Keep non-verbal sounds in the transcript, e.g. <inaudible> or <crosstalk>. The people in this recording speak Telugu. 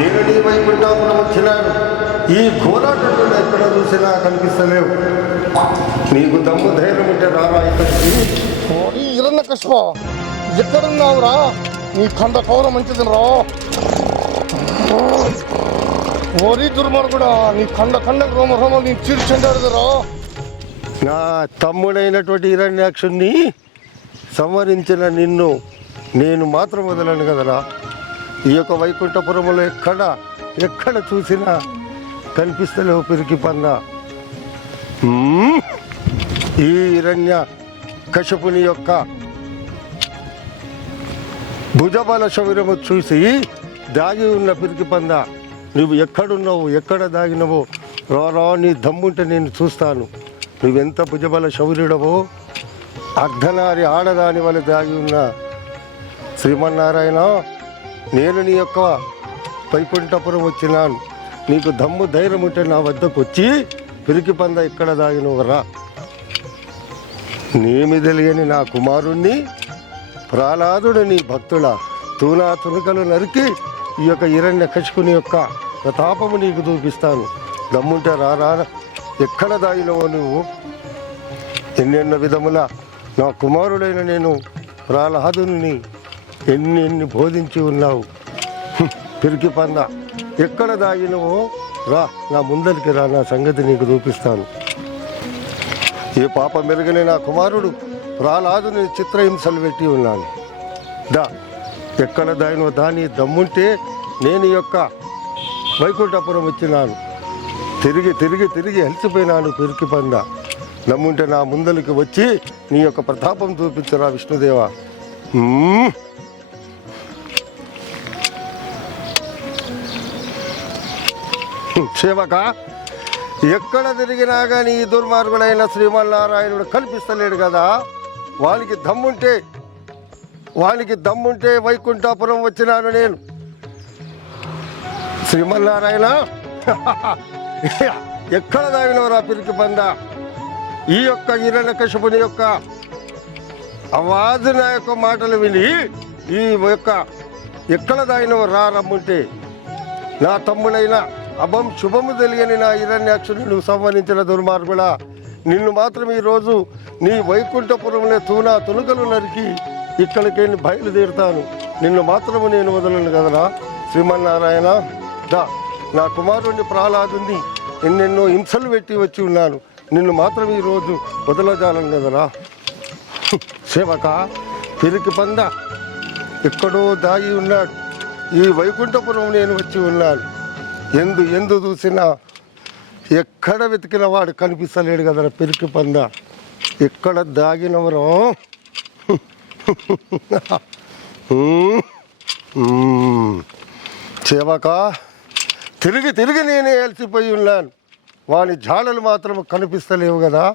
నేను నీ కూడా వచ్చినాడు ఈ ఘోరాటలు ఎక్కడ చూసినా కనిపిస్తలేవు. నీకు దమ్ము ధైర్యం ఉంటే రారా ఇక్కడికి. ఇరన్న కృష్ణ ఎక్కడున్నావురా? నీ కండ కౌర మంచిది రా ఓరి దుర్మార్గుడా నీ కండ కండ రోమ రోమ నీ చీర్చెండాడుదరా నా తమ్ముడైనటువంటి ఇరణ్యాక్షుణ్ణి సంవరించిన నిన్ను నేను మాత్రం వదలను కదరా. ఈ యొక్క వైకుంఠపురములో ఎక్కడ ఎక్కడ చూసినా కనిపిస్తలేవు పిరికి పంద. ఈ హిరణ్య కశపుని యొక్క భుజబల శౌర్యము చూసి దాగి ఉన్న పిరికి పంద. నువ్వు ఎక్కడున్నావు ఎక్కడ దాగినవో రారా నీ దమ్ముంటే నేను చూస్తాను. నువ్వెంత భుజబల శౌర్యుడవో అర్ధనారి ఆడదాని వల్ల దాగి ఉన్న శ్రీమన్నారాయణ నేను నీ యొక్క వైకుంఠపురం వచ్చినాను. నీకు దమ్ము ధైర్యం ఉంటే నా వద్దకు వచ్చి పిరికి పంద ఇక్కడ దాగినవరా నేమి తెలియని నా కుమారుణ్ణి ప్రహ్లాదుడు నీ భక్తుల తూనా తునకలు నరికి ఈ యొక్క ఇరణ్య కచుకుని యొక్క ప్రతాపము నీకు చూపిస్తాను. దమ్ముంటే రారా ఎక్కడ దాగినవో నువ్వు? ఎన్నెన్నో విధముల నా కుమారుడైన నేను ప్రహ్లాదుని ఎన్ని ఎన్ని బోధించి ఉన్నావు? పిరికి పంద. ఎక్కడ దాగినవో రా నా ముందరికి రా నా సంగతి నీకు చూపిస్తాను ఏ పాప మెరుగని నా కుమారుడు ప్రహ్లాదుని చిత్రహింసలు పెట్టి ఉన్నాను. దా ఎక్కడ దానినో దాని దమ్ముంటే నేను ఈ యొక్క వైకుంఠపురం వచ్చినాను. తిరిగి తిరిగి తిరిగి అలసిపోయినాను పిరికి పంద. నమ్ముంటే నా ముందరికి వచ్చి నీ యొక్క ప్రతాపం చూపించరా విష్ణుదేవా. సేవక ఎక్కడ తిరిగినా కానీ ఈ దుర్మార్గుడైన శ్రీమన్నారాయణుడు కనిపిస్తలేడు కదా. వానికి దమ్ముంటే వానికి దమ్ముంటే వైకుంఠాపురం వచ్చినాను నేను. శ్రీమన్నారాయణ <laughs> ఎక్కడ దాగినవరా పిరికి బంద ఈ యొక్క ఈరణ కశపుని యొక్క అవాజు నా యొక్క మాటలు విని ఈ యొక్క ఎక్కడ దాగినవ రా రమ్ముంటే? నా తమ్ముడైనా అభం శుభము తెలియని నా హిరణ్యాక్షుని నువ్వు సంహరించిన దుర్మార్గుడా. నిన్ను మాత్రం ఈరోజు నీ వైకుంఠపురంలో తూనా తునుకలు నరికి ఇక్కడికి బయలుదేరుతాను. నిన్ను మాత్రము నేను వదలను కదరా. శ్రీమన్నారాయణ దా నా కుమారుణ్ణి ప్రహ్లాదుని ఎన్నెన్నో హింసలు పెట్టి వచ్చి ఉన్నాను. నిన్ను మాత్రం ఈరోజు వదలజాలను కదరా. సేవక పిరికి పంద ఎక్కడో దాగి ఉన్నాడు. ఈ వైకుంఠపురం నేను వచ్చి ఉన్నాను. ఎందు ఎందు చూసినా ఎక్కడ వెతికిన వాడు కనిపిస్తలేడు కదా పిరికి పంద. ఎక్కడ దాగినవరం. <laughs> సేవక తిరిగి తిరిగి నేనే అలసిపోయి ఉన్నాను. వాని జాడలు మాత్రం కనిపిస్తలేవు కదా.